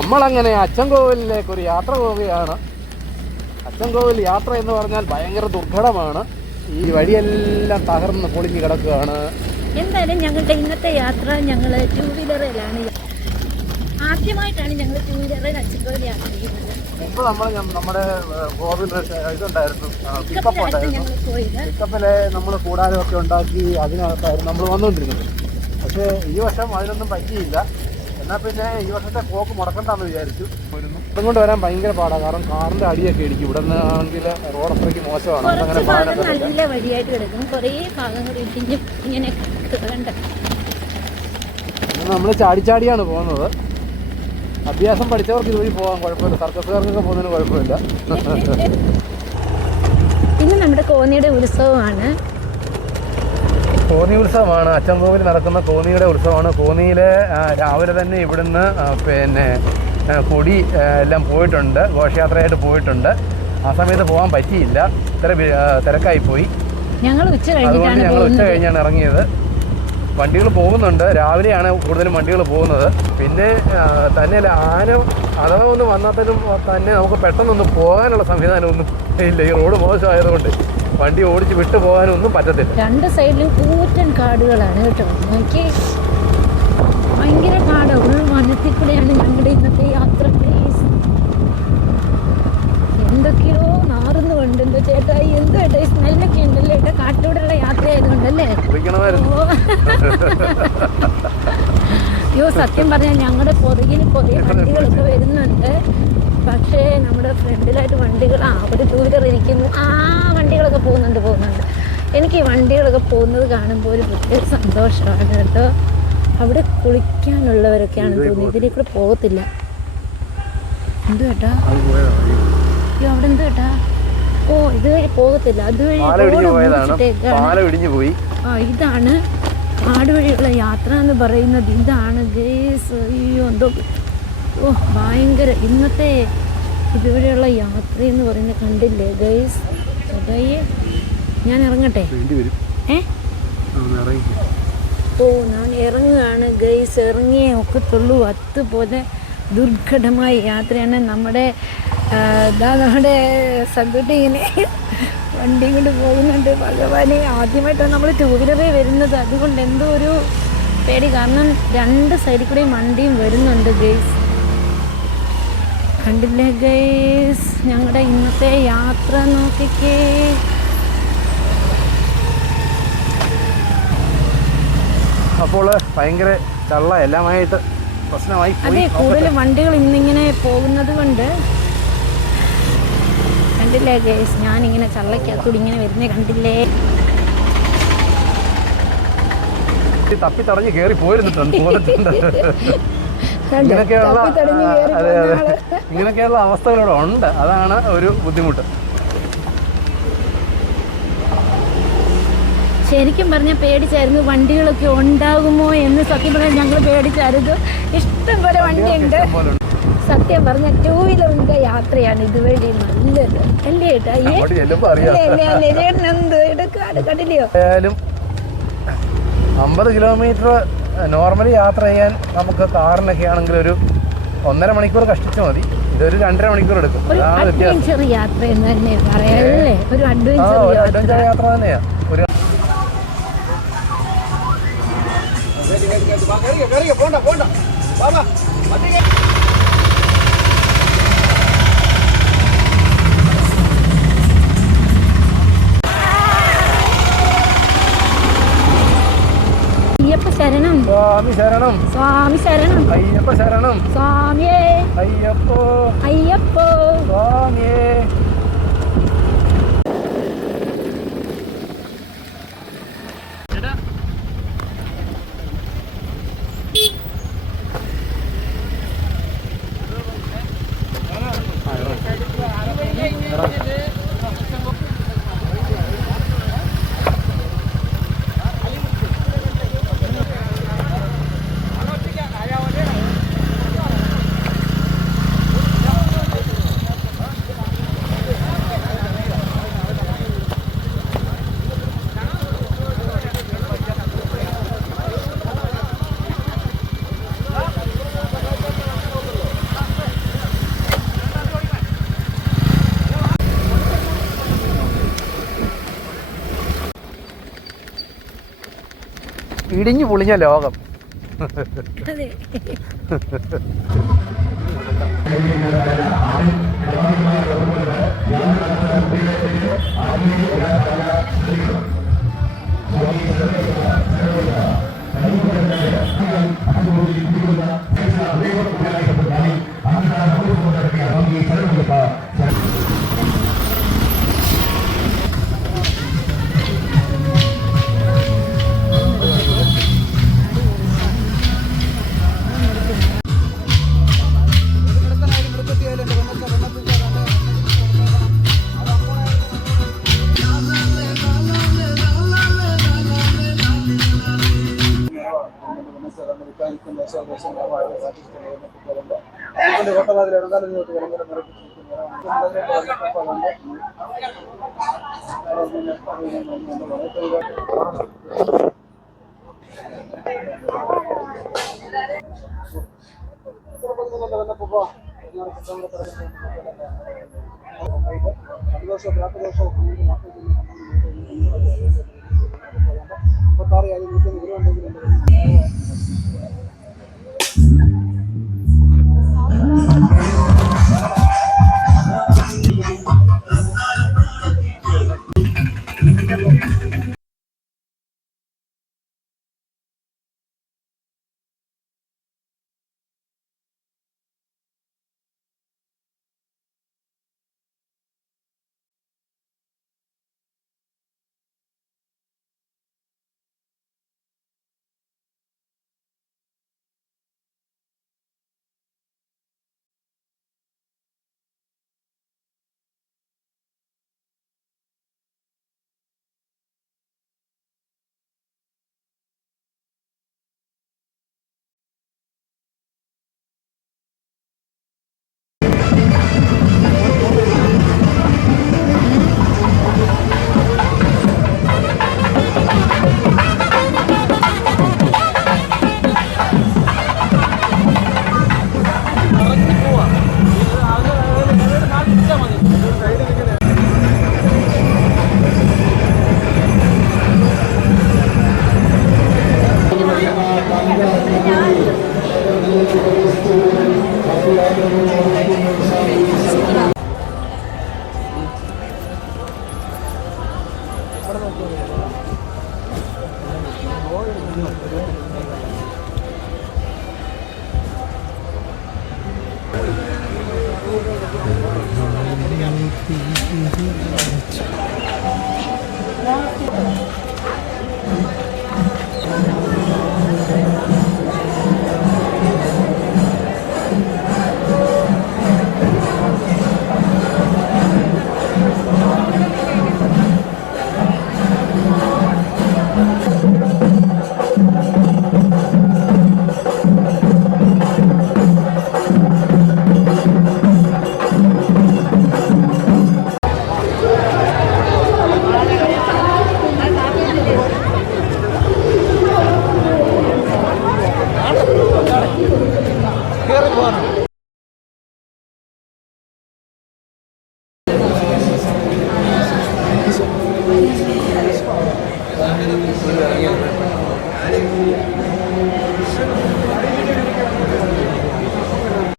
നമ്മളങ്ങനെ അച്ചൻകോവിലേക്ക് ഒരു യാത്ര പോവുകയാണ്. അച്ചൻകോവിൽ യാത്ര എന്ന് പറഞ്ഞാൽ ഭയങ്കര ദുർഘടമാണ്. ഈ വഴിയെല്ലാം തകർന്ന് പൊളിഞ്ഞ് കിടക്കുകയാണ്. എന്തായാലും ഞങ്ങളുടെ ഇന്നത്തെ യാത്ര ഞങ്ങൾ 2 വീലറിലാണ്. ആദ്യമായിട്ടാണ് ഞങ്ങൾ 2 വീലറിൽ അച്ചൻകോവിൽ യാത്ര ചെയ്യുന്നത്. മുമ്പ് നമ്മുടെ കോവിൽ ഇതുണ്ടായിരുന്നു, പിക്കപ്പ് ഉണ്ടായിരുന്നു. പിക്കപ്പില് നമ്മൾ കൂടാരമൊക്കെ ഉണ്ടാക്കി അതിനകത്തായിരുന്നു നമ്മൾ വന്നുകൊണ്ടിരുന്നത്. പക്ഷേ ഈ വർഷം അതിനൊന്നും പറ്റിയില്ല. എന്നാൽ പിന്നെ ഈ വർഷത്തെ പോക്ക് മുടക്കണ്ടെന്ന് വിചാരിച്ചു. ഇതും കൊണ്ട് വരാൻ ഭയങ്കര പാടാണ്. കാരണം കാറിന്റെ അടിയൊക്കെ ഇടിക്കും. ഇവിടെ നിന്ന് ആണെങ്കിൽ റോഡ് അത്രയ്ക്ക് മോശമാണ്. നല്ല വഴിയായിട്ട് കിടക്കും. കുറേ ഭാഗങ്ങൾ ഇടിഞ്ഞും ഇങ്ങനെ നമ്മൾ ചാടിച്ചാടിയാണ് പോകുന്നത്. അഭ്യാസം പഠിച്ചവർക്ക് ഇതുവഴി പോകാൻ കുഴപ്പമില്ല. സർക്കസുകാർക്കൊക്കെ പോകുന്നതിന് കുഴപ്പമില്ല. പിന്നെ നമ്മുടെ കോന്നിയുടെ ഉത്സവമാണ്. കോന്നി ഉത്സവമാണ്. അച്ചൻകോവിൽ നടക്കുന്ന കോന്നിയുടെ ഉത്സവമാണ്. കോന്നിയിൽ രാവിലെ തന്നെ ഇവിടുന്ന് പിന്നെ കൊടി എല്ലാം പോയിട്ടുണ്ട്, ഘോഷയാത്രയായിട്ട് പോയിട്ടുണ്ട്. ആ സമയത്ത് പോകാൻ പറ്റിയില്ല, ഇത്ര തിരക്കായിപ്പോയി. അതുകൊണ്ട് ഞങ്ങൾ ഉച്ച കഴിഞ്ഞാണ് ഇറങ്ങിയത്. വണ്ടികൾ പോകുന്നുണ്ട്. രാവിലെയാണ് കൂടുതലും വണ്ടികൾ പോകുന്നത്. പിന്നെ തന്നെയല്ല, ആന അഥവാ ഒന്ന് വന്നാലും തന്നെ നമുക്ക് പെട്ടെന്നൊന്നും പോകാനുള്ള സംവിധാനമൊന്നും ഇല്ല. ഈ റോഡ് മോശമായതുകൊണ്ട് വണ്ടി ഓടിച്ച് വിട്ടു പോകാനൊന്നും പറ്റത്തില്ല. 2 സൈഡിലും കൂറ്റൻ കാടുകളാണ് കേട്ടോ. നോക്കി ഭയങ്കര കാട്. വനത്തിൽ കൂടെയാണ് ഞങ്ങളുടെ ഇന്നത്തെ യാത്ര. എന്തൊക്കെയോ നാറുന്നുണ്ട്. എന്തോ ചേട്ടായി, എന്തോ ഏട്ടാ സ്മെല്ലൊക്കെ ഉണ്ടല്ലോ ഏട്ടാ. കാട്ടിലൂടെയുള്ള യാത്ര ആയതുകൊണ്ടല്ലേ. അയ്യോ, സത്യം പറഞ്ഞാൽ ഞങ്ങളുടെ പുറകിൽ കുറേ വണ്ടികളൊക്കെ വരുന്നുണ്ട്. പക്ഷേ നമ്മുടെ ഫ്രണ്ടിലായിട്ട് വണ്ടികൾ ഒരു 2 വീലർ ഇരിക്കുന്നു. വണ്ടികളൊക്കെ പോകുന്നുണ്ട്. എനിക്ക് ഈ വണ്ടികളൊക്കെ പോകുന്നത് കാണുമ്പോൾ ഒരു പ്രത്യേക സന്തോഷമാണ് കേട്ടോ. അവിടെ കുളിക്കാനുള്ളവരൊക്കെയാണ് തോന്നുന്നത്. ഇതിലേക്ക് കൂടെ പോകത്തില്ല. എന്ത് കേട്ടാ? അയ്യോ, അവിടെ എന്ത് കേട്ടാ? ഇതുവഴി പോകത്തില്ല. അതുവഴി ഇതാണ് കാട് വഴിയുള്ള യാത്ര എന്ന് പറയുന്നത്. ഇതാണ് ഗേസ്. അയ്യോ, എന്തോ ഭയങ്കര ഇന്നത്തെ ഇതുവരെയുള്ള യാത്ര എന്ന് പറയുന്നത് കണ്ടില്ലേ ഗൈസ്? ഞാൻ ഇറങ്ങട്ടെ? ഞാൻ ഇറങ്ങുകയാണ് ഗൈസ്. ഇറങ്ങിയേ ഒക്കത്തുള്ളൂ. അതുപോലെ ദുർഘടമായ യാത്രയാണ്. നമ്മുടെ സന്തുട്ടി ഇങ്ങനെ വണ്ടി കൊണ്ട് പോകുന്നുണ്ട്. ഭഗവാനെ, ആദ്യമായിട്ടാണ് നമ്മൾ 2 വീലറിൽ വരുന്നത്. അതുകൊണ്ട് എന്തോ ഒരു പേടി. കാരണം 2 സൈഡിൽ കൂടെയും വണ്ടിയും വരുന്നുണ്ട് ഗൈസ്. കണ്ടില്ലേ ഗൈസ് ഞങ്ങളുടെ ഇന്നത്തെ യാത്ര? നോക്കിക്കേ. അപ്പോൾ ഭയങ്കര ചള്ള എല്ലാമായിട്ട് പ്രശ്നമായി. അതെ, കൂടുതൽ വണ്ടികൾ ഇന്നിങ്ങനെ പോകുന്നത് കൊണ്ട് കണ്ടില്ലേ ഗൈസ്? ഞാനിങ്ങനെ ചള്ളക്കകത്തൂടി ഇങ്ങനെ വരുന്നേ കണ്ടില്ലേ? തപ്പി തടഞ്ഞ് കയറി പോയിരുന്നിട്ടുണ്ട്. ഇങ്ങനെയൊക്കെയുള്ള അവസ്ഥകളിവിടെ ഉണ്ട്. അതാണ് ഒരു ബുദ്ധിമുട്ട്. ശരിക്കും പറഞ്ഞാൽ പേടിച്ചായിരുന്നു. വണ്ടികളൊക്കെ ഉണ്ടാകുമോ എന്ന് സത്യം പറഞ്ഞാൽ ഞങ്ങൾ പേടിച്ചായിരുന്നു. ഇഷ്ടം പോലെ വണ്ടിയുണ്ട്. സത്യം പറഞ്ഞ 2 വീലറിന്റെ യാത്രയാണ് ഇതുവഴി നല്ലത് അല്ലേ ഏട്ടാ? കണ്ടില്ലയോ? 50 കിലോമീറ്റർ നോർമലി യാത്ര ചെയ്യാൻ നമുക്ക് കാറിനൊക്കെ ആണെങ്കിൽ ഒരു 1.5 മണിക്കൂർ കഷ്ടിച്ചാൽ മതി. ഇതൊരു 2.5 മണിക്കൂർ എടുക്കും. അഡ്വഞ്ചർ യാത്ര എന്ന് തന്നെ പറയാല്ലേ? ഒരു അഡ്വഞ്ചർ യാത്ര തന്നെയാ. ഒരു അയ്യപ്പ ശരണം, സ്വാമി ശരണം, സ്വാമി ശരണം, അയ്യപ്പ ശരണം, സ്വാമിയേ അയ്യപ്പോ, അയ്യപ്പോ, സ്വാമിയേ. ഇടിഞ്ഞു പൊളിഞ്ഞ ലോകം. അതെ.